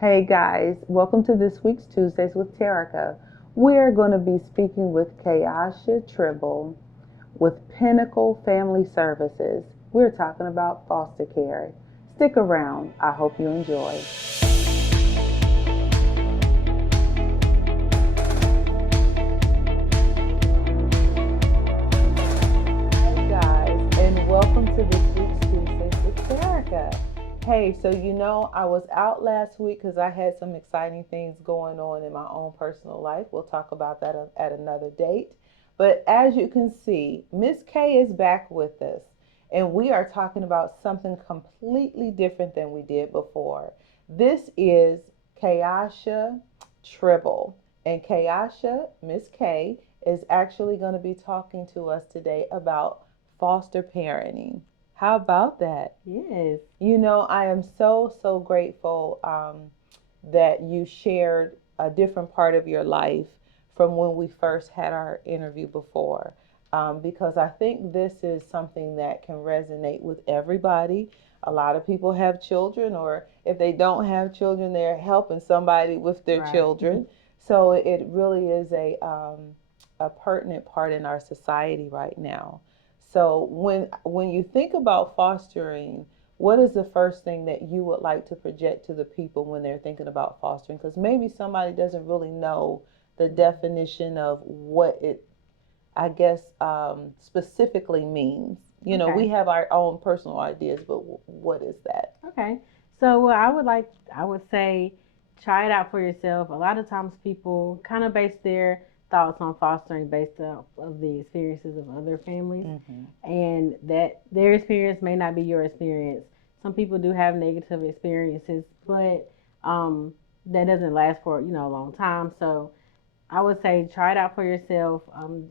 Hey guys, welcome to this week's Tuesdays with Terica. We're going to be speaking with Kay Tribble with Pinnacle Family Services. We're talking about foster care. Stick around. I hope you enjoy. Hi guys, and welcome to this week's Tuesdays with Terica. Hey, I was out last week because I had some exciting things going on in my own personal life. We'll talk about that at another date. But as you can see, Miss Kay is back with us, and we are talking about something completely different than we did before. This is Kayasha Tribble, and Kayasha, Miss Kay, is actually going to be talking to us today about foster parenting. How about that? Yes. I am so grateful that you shared a different part of your life from when we first had our interview before, because I think this is something that can resonate with everybody. A lot of people have children, or if they don't have children, they're helping somebody with their Right. children. So it really is a pertinent part in our society right now. So when you think about fostering, what is the first thing that you would like to project to the people when they're thinking about fostering? Because maybe somebody doesn't really know the definition of what it, I guess, specifically means. We Okay. have our own personal ideas, but what is that? Okay. So I would say, try it out for yourself. A lot of times people kind of base their thoughts on fostering based off of the experiences of other families, Mm-hmm. and that their experience may not be your experience. Some people do have negative experiences, but that doesn't last for a long time. So I would say try it out for yourself.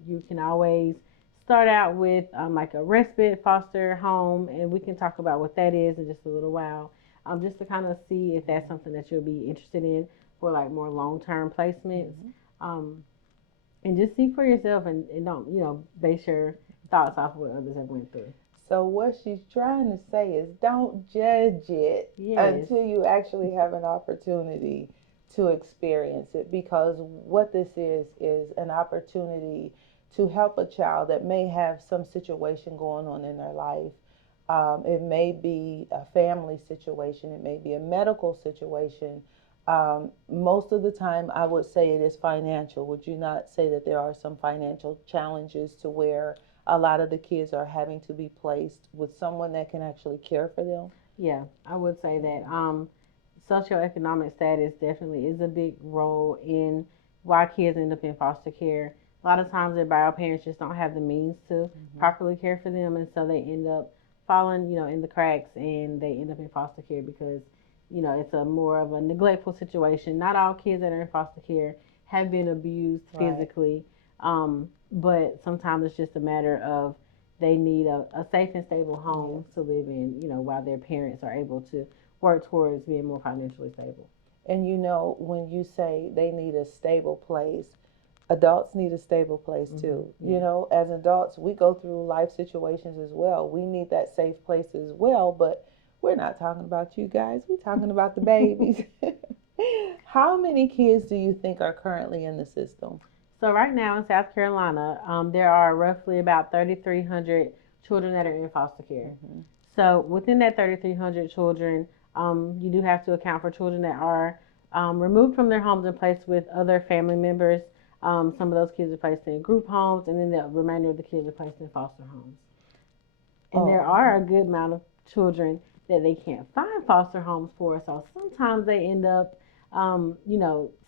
You can always start out with like a respite foster home, and we can talk about what that is in just a little while, just to kind of see if that's something that you'll be interested in for like more long term placements. Mm-hmm. Um, and just see for yourself, and don't base your thoughts off of what others have went through. So what she's trying to say is don't judge it Yes. until you actually have an opportunity to experience it, because what this is an opportunity to help a child that may have some situation going on in their life. It may be a family situation, it may be a medical situation. Most of the time, I would say it is financial. Would you not say that there are some financial challenges to where a lot of the kids are having to be placed with someone that can actually care for them? Yeah, I would say that Mm-hmm. socioeconomic status definitely is a big role in why kids end up in foster care. A lot of times their bio parents just don't have the means to Mm-hmm. properly care for them, and so they end up falling, in the cracks, and they end up in foster care because, it's a more of a neglectful situation. Not all kids that are in foster care have been abused Right. physically, but sometimes it's just a matter of they need a safe and stable home Yes. to live in, while their parents are able to work towards being more financially stable. And when you say they need a stable place, adults need a stable place Hmm. too. Yes. As adults, we go through life situations as well. We need that safe place as well, but we're not talking about you guys. We're talking about the babies. How many kids do you think are currently in the system? So right now in South Carolina, there are roughly about 3,300 children that are in foster care. Mm-hmm. So within that 3,300 children, you do have to account for children that are removed from their homes and placed with other family members. Some of those kids are placed in group homes, and then the remainder of the kids are placed in foster homes. And there Oh, are a good amount of children that they can't find foster homes for. So sometimes they end up,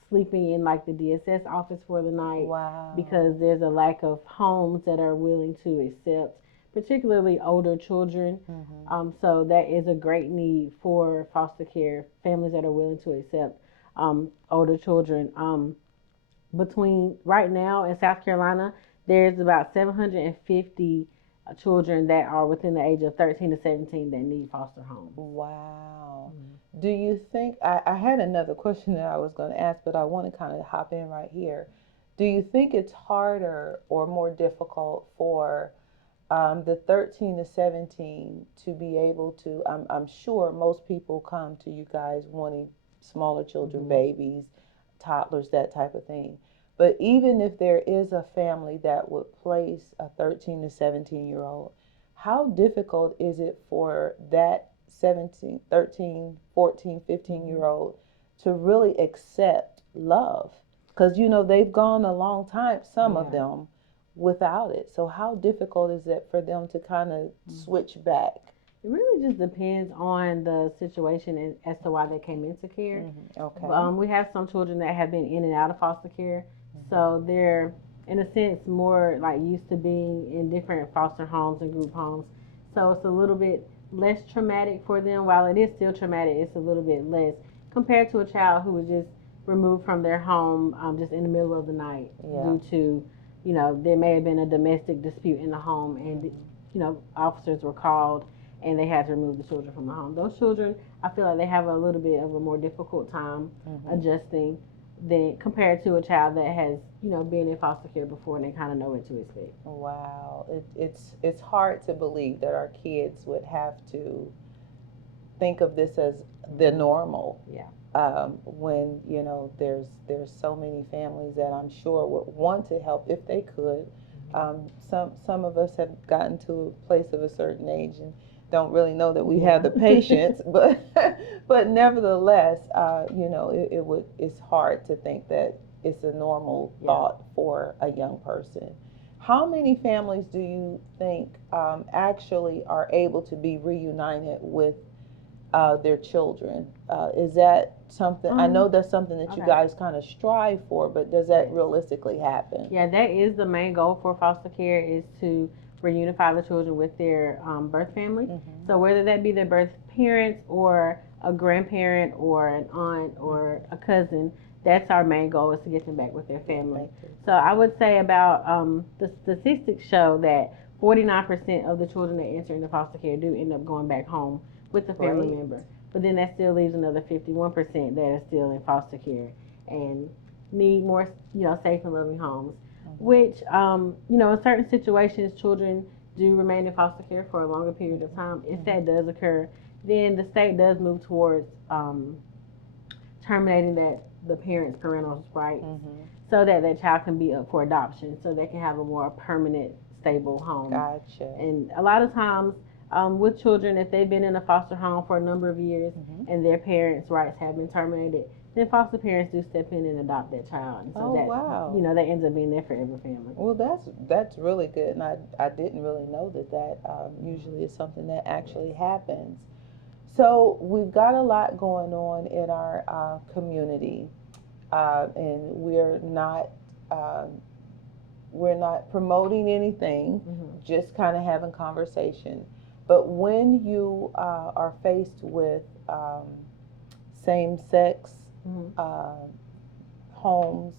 sleeping in like the DSS office for the night because wow. there's a lack of homes that are willing to accept, particularly older children. Mm-hmm. So that is a great need for foster care families that are willing to accept older children. Between right now in South Carolina, there's about 750 children that are within the age of 13 to 17 that need foster homes. Wow. Mm. Do you think, I had another question that I was going to ask, but I want to kind of hop in right here. Do you think it's harder or more difficult for the 13 to 17 to be able to? I'm sure most people come to you guys wanting smaller children, Mhm. babies, toddlers, that type of thing. But even if there is a family that would place a 13 to 17-year-old, how difficult is it for that 17, 13, 14, 15-year-old to really accept love? Because, they've gone a long time, some of Yeah. them, without it. So how difficult is it for them to kind of switch back? It really just depends on the situation and as to why they came into care. Okay. We have some children that have been in and out of foster care, so they're in a sense more like used to being in different foster homes and group homes. So it's a little bit less traumatic for them. While it is still traumatic, it's a little bit less compared to a child who was just removed from their home just in the middle of the night due to, there may have been a domestic dispute in the home, and officers were called and they had to remove the children from the home. Those children, I feel like they have a little bit of a more difficult time adjusting than compared to a child that has, been in foster care before and they kind of know what to expect. Wow, it's hard to believe that our kids would have to think of this as the normal. Yeah. When there's so many families that I'm sure would want to help if they could. Some of us have gotten to a place of a certain age and don't really know that we have the patience, but nevertheless, it's hard to think that it's a normal thought for a young person. How many families do you think actually are able to be reunited with their children? Is that something, I know that's something that you guys kind of strive for, but does that realistically happen? Yeah, that is the main goal for foster care, is to reunify the children with their birth family. So whether that be their birth parents or a grandparent or an aunt or a cousin, that's our main goal, is to get them back with their family. So I would say about the statistics show that 49% of the children that enter into foster care do end up going back home with a family member. But then that still leaves another 51% that are still in foster care and need more, safe and loving homes. Which, in certain situations, children do remain in foster care for a longer period of time. If that does occur, then the state does move towards terminating the parent's parental rights, so that that child can be up for adoption, so they can have a more permanent, stable home. Gotcha. And a lot of times, with children, if they've been in a foster home for a number of years and their parents' rights have been terminated, then foster parents do step in and adopt that child. And so that ends up being their forever family. Well, that's really good, and I didn't really know that usually is something that actually happens. So we've got a lot going on in our community, and we're not promoting anything, just kind of having conversation. But when you are faced with same-sex homes,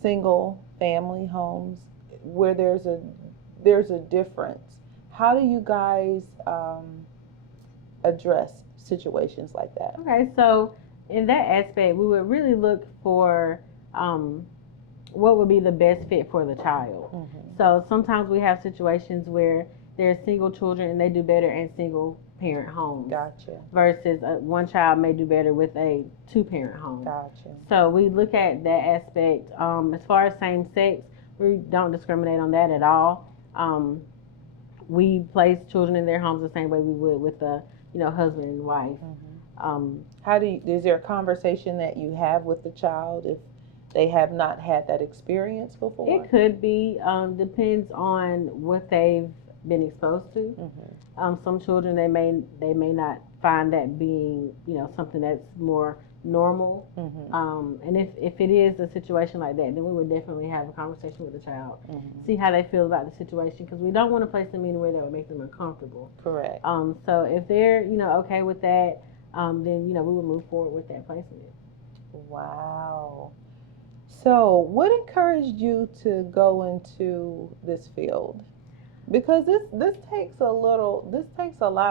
single family homes, where there's a difference, how do you guys address situations like that? Okay, so in that aspect, we would really look for what would be the best fit for the child. So sometimes we have situations where there's single children and they do better in single parent homes. Gotcha. Versus one child may do better with a two-parent home. Gotcha. So we look at that aspect. As far as same sex, we don't discriminate on that at all. We place children in their homes the same way we would with a husband and wife. Is there a conversation that you have with the child if they have not had that experience before? It could be. Depends on what they've been exposed to. Some children, they may not find that being something that's more normal. And if it is a situation like that, then we would definitely have a conversation with the child, see how they feel about the situation, because we don't want to place them anywhere that would make them uncomfortable. Correct. So if they're okay with that, then we would move forward with that placement. Wow. So what encouraged you to go into this field? Because this takes a lot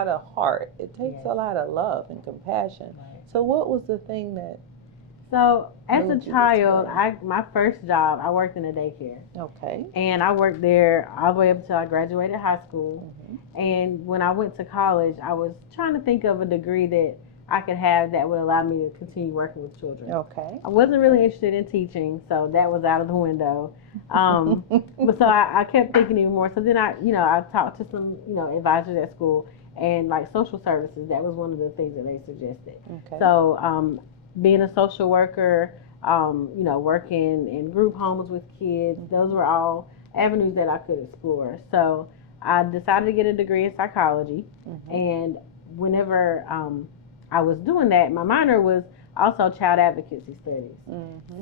of heart. It takes a lot of love and compassion. Right. So what was the thing that? So as a child, my first job, I worked in a daycare. Okay. And I worked there all the way up until I graduated high school. And when I went to college, I was trying to think of a degree that I could have that would allow me to continue working with children. Okay. I wasn't really interested in teaching, so that was out of the window. But so I kept thinking even more. So then I talked to some, advisors at school, and like social services, that was one of the things that they suggested. Okay. So being a social worker, working in group homes with kids, those were all avenues that I could explore. So I decided to get a degree in psychology, and whenever I was doing that, my minor was also child advocacy studies.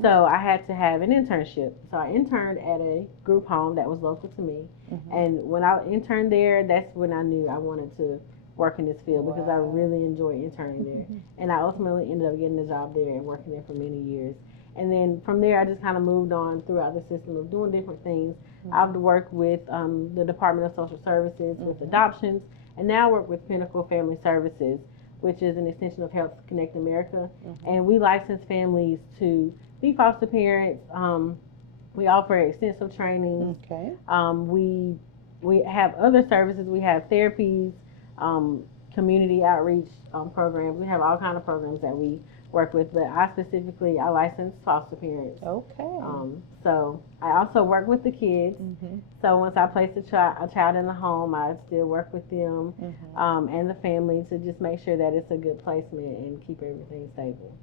So I had to have an internship. So I interned at a group home that was local to me. And when I interned there, that's when I knew I wanted to work in this field because I really enjoyed interning there. And I ultimately ended up getting a job there and working there for many years. And then from there, I just kind of moved on throughout the system of doing different things. I've worked with the Department of Social Services with adoptions, and now I work with Pinnacle Family Services, which is an extension of Help Connect America. And we license families to be foster parents. We offer extensive training. Okay. We have other services. We have therapies, community outreach programs. We have all kinds of programs that we work with, but I license foster parents. Okay. So I also work with the kids. So once I place a child in the home, I still work with them and the family to just make sure that it's a good placement and keep everything stable.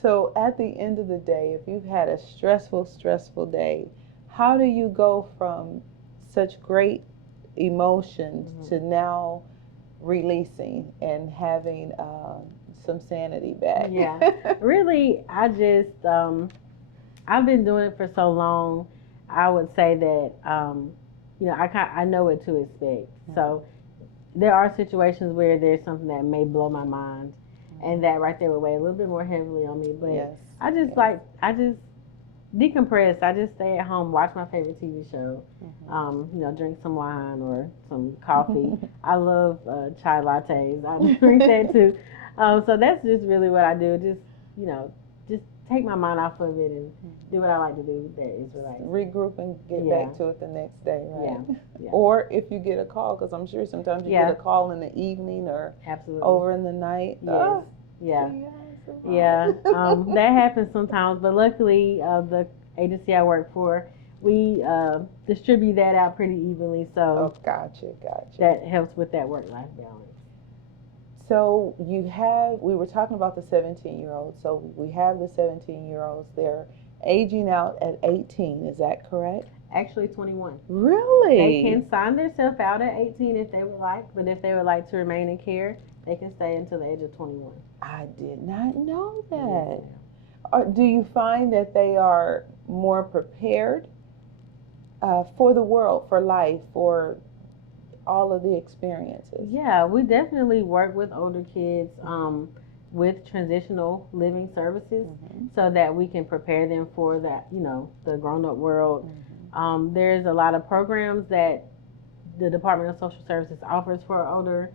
So at the end of the day, if you've had a stressful day, how do you go from such great emotions to now releasing and having some sanity back? Yeah, really, I just I've been doing it for so long. I would say that I know what to expect. So there are situations where there's something that may blow my mind, and that right there would weigh a little bit more heavily on me. But I just decompress. I just stay at home, watch my favorite TV show, drink some wine or some coffee. I love chai lattes. I drink that too. So that's just really what I do. Just take my mind off of it and do what I like to do that is relaxing. Regroup and get back to it the next day, right? Yeah. Or if you get a call, because I'm sure sometimes you get a call in the evening or over in the night. That happens sometimes, but luckily the agency I work for, we distribute that out pretty evenly, so gotcha. That helps with that work-life balance. So we were talking about the 17-year-olds. So we have the 17-year-olds. They're aging out at 18. Is that correct? Actually, 21. Really? They can sign themselves out at 18 if they would like, but if they would like to remain in care, they can stay until the age of 21. I did not know that. Do you find that they are more prepared for the world, for life, for all of the experiences? Yeah, we definitely work with older kids with transitional living services so that we can prepare them for that, the grown-up world. There's a lot of programs that the Department of Social Services offers for older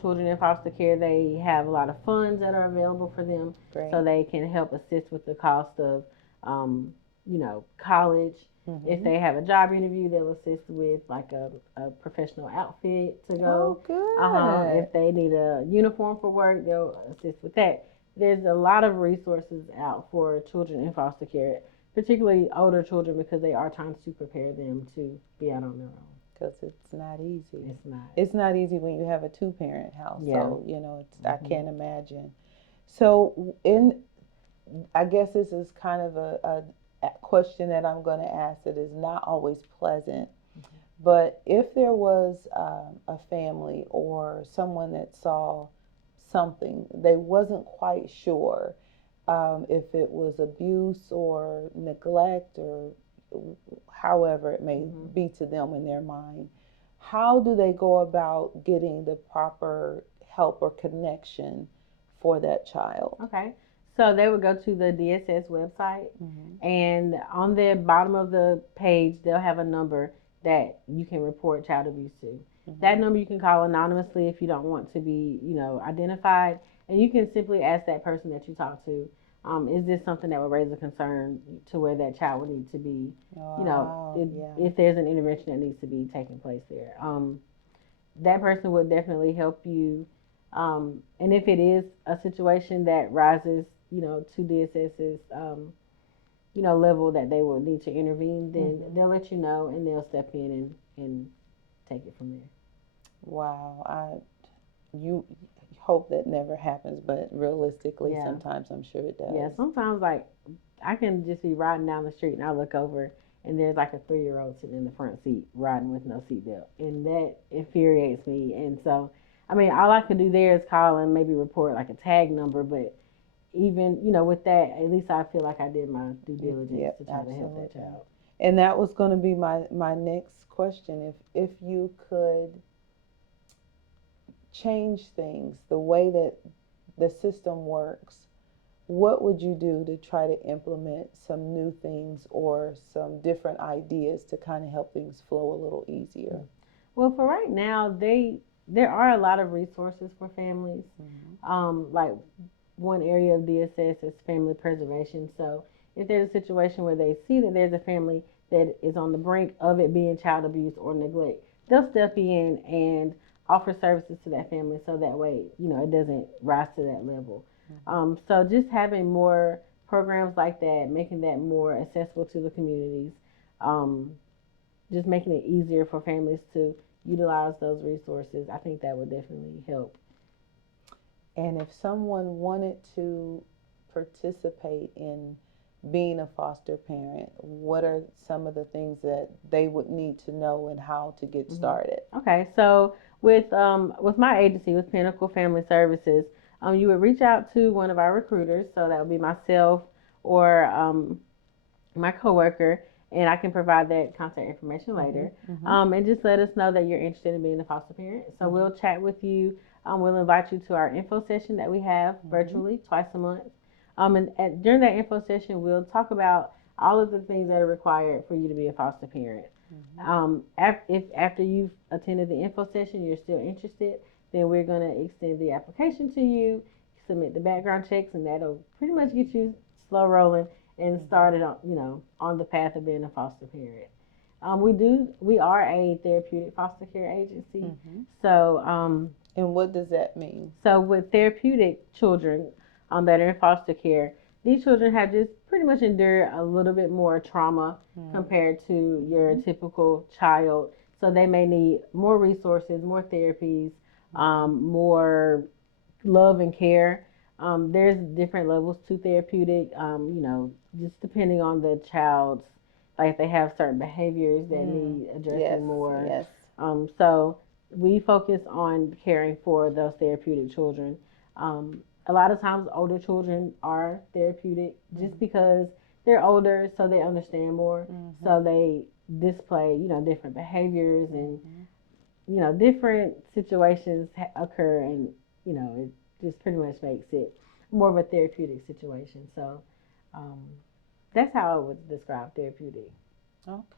children in foster care. They have a lot of funds that are available for them. So they can help assist with the cost of, college. If they have a job interview, they'll assist with like a professional outfit to go. Oh, good. If they need a uniform for work, they'll assist with that. There's a lot of resources out for children in foster care, particularly older children, because they are trying to prepare them to be out on their own. Because it's not easy. It's not. It's not easy when you have a two-parent household. I can't imagine. So I guess this is kind of a question that I'm going to ask that is not always pleasant. But if there was a family or someone that saw something, they wasn't quite sure if it was abuse or neglect or however it may be to them in their mind, how do they go about getting the proper help or connection for that child? Okay. So they would go to the DSS website, and on the bottom of the page, they'll have a number that you can report child abuse to. That number you can call anonymously if you don't want to be, identified, and you can simply ask that person that you talk to, is this something that would raise a concern to where that child would need to be, if there's an intervention that needs to be taking place there. That person would definitely help you And if it is a situation that rises, to DSS's, level that they will need to intervene, then they'll let you know and they'll step in and take it from there. Wow, you hope that never happens, but realistically, Yeah. sometimes I'm sure it does. Yeah, sometimes like I can just be riding down the street and I look over and there's like a 3-year-old sitting in the front seat riding with no seatbelt, and that infuriates me. And so, I mean, all I can do there is call and maybe report like a tag number, but even with that, at least I feel like I did my due diligence to try to help that child. And that was going to be my next question. If you could change things, the way that the system works, what would you do to try to implement some new things or some different ideas to kind of help things flow a little easier? Well, for right now, there are a lot of resources for families. Like one area of DSS is family preservation. So if there's a situation where they see that there's a family that is on the brink of it being child abuse or neglect, they'll step in and offer services to that family so that way, it doesn't rise to that level. So just having more programs like that, making that more accessible to the communities, just making it easier for families to utilize those resources, I think that would definitely help. And if someone wanted to participate in being a foster parent, what are some of the things that they would need to know and how to get started? Okay, so with my agency, with Pinnacle Family Services, you would reach out to one of our recruiters, so that would be myself or my coworker, and I can provide that contact information later. And just let us know that you're interested in being a foster parent. So we'll chat with you. We'll invite you to our info session that we have virtually twice a month. And during that info session, we'll talk about all of the things that are required for you to be a foster parent. If after you've attended the info session, you're still interested, then we're going to extend the application to you, submit the background checks, and that'll pretty much get you slow rolling and started on the path of being a foster parent. We are a therapeutic foster care agency. So and what does that mean? So with therapeutic children that are in foster care, these children have just pretty much endured a little bit more trauma compared to your typical child. So they may need more resources, more therapies, more love and care. There's different levels to therapeutic, just depending on the child's, like if they have certain behaviors that need addressing more. So we focus on caring for those therapeutic children. A lot of times older children are therapeutic just because they're older, so they understand more. So they display, different behaviors and, different situations occur, and, it just pretty much makes it more of a therapeutic situation. So that's how I would describe therapeutic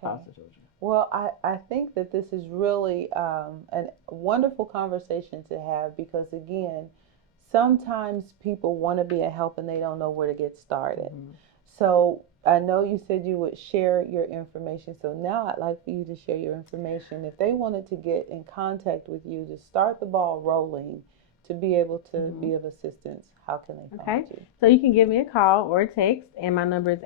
foster children. Well, I think that this is really a wonderful conversation to have, because again, sometimes people want to be a help and they don't know where to get started. So I know you said you would share your information. So now I'd like for you to share your information. If they wanted to get in contact with you to start the ball rolling, to be able to be of assistance, how can they find you? So you can give me a call or a text, and my number is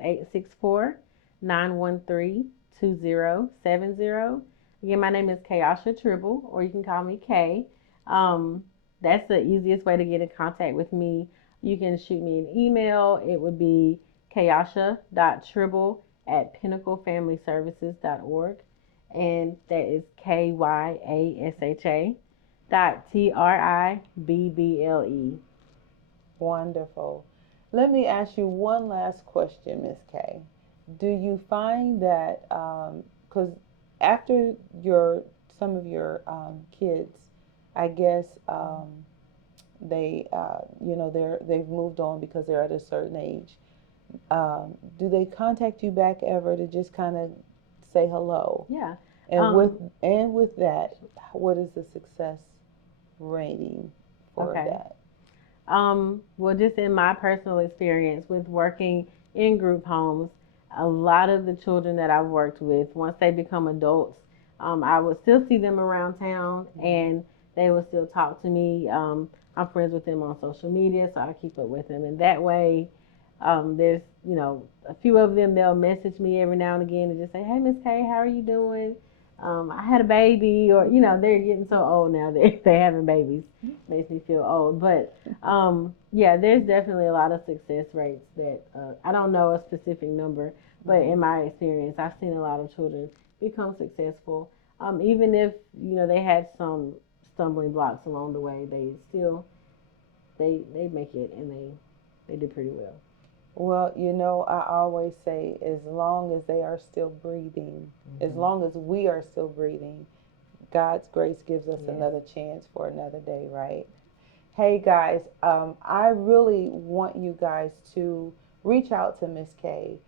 864-913-2070. Again, my name is Kay Tribble, or you can call me Kay. That's the easiest way to get in contact with me. You can shoot me an email. It would be kayasha.tribble@pinnaclefamilyservices.org, and that is KYASHA.TRIBBLE. Wonderful. Let me ask you one last question, Miss Kay. Do you find that, because after some of your kids, I guess they've moved on because they're at a certain age. Do they contact you back ever to just kind of say hello? Yeah. And with that, what is the success rating for that? Well, just in my personal experience with working in group homes, a lot of the children that I've worked with, once they become adults, I would still see them around town and they would still talk to me. I'm friends with them on social media, so I keep up with them. And that way, there's, a few of them, they'll message me every now and again and just say, hey, Miss Kay, how are you doing? I had a baby, or, they're getting so old now that they're having babies. Makes me feel old. But, yeah, there's definitely a lot of success rates that, I don't know a specific number, but in my experience, I've seen a lot of children become successful. Even if, they had some stumbling blocks along the way, they still, they make it, and they do pretty well. Well, I always say, as long as they are still breathing, as long as we are still breathing, God's grace gives us another chance for another day, right? Hey guys, I really want you guys to reach out to Miss Kay.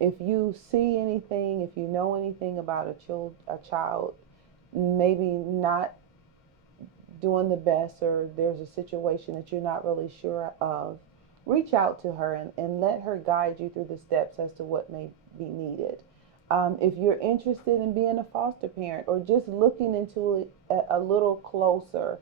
If you see anything, if you know anything about a child maybe not doing the best, or there's a situation that you're not really sure of, reach out to her and let her guide you through the steps as to what may be needed. If you're interested in being a foster parent or just looking into it a little closer,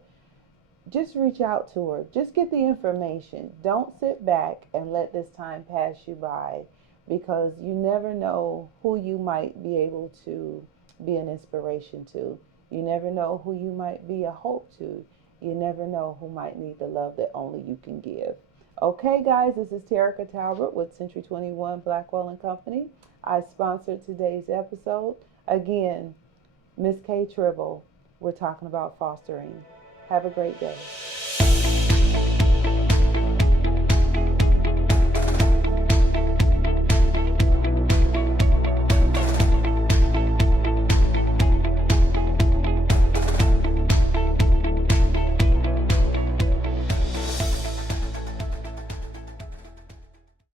just reach out to her. Just get the information. Don't sit back and let this time pass you by, because you never know who you might be able to be an inspiration to. You never know who you might be a hope to. You never know who might need the love that only you can give. Okay, guys, this is Terica Talbert with Century 21 Blackwell and Company. I sponsored today's episode. Again, Miss Kay Tribble. We're talking about fostering. Have a great day.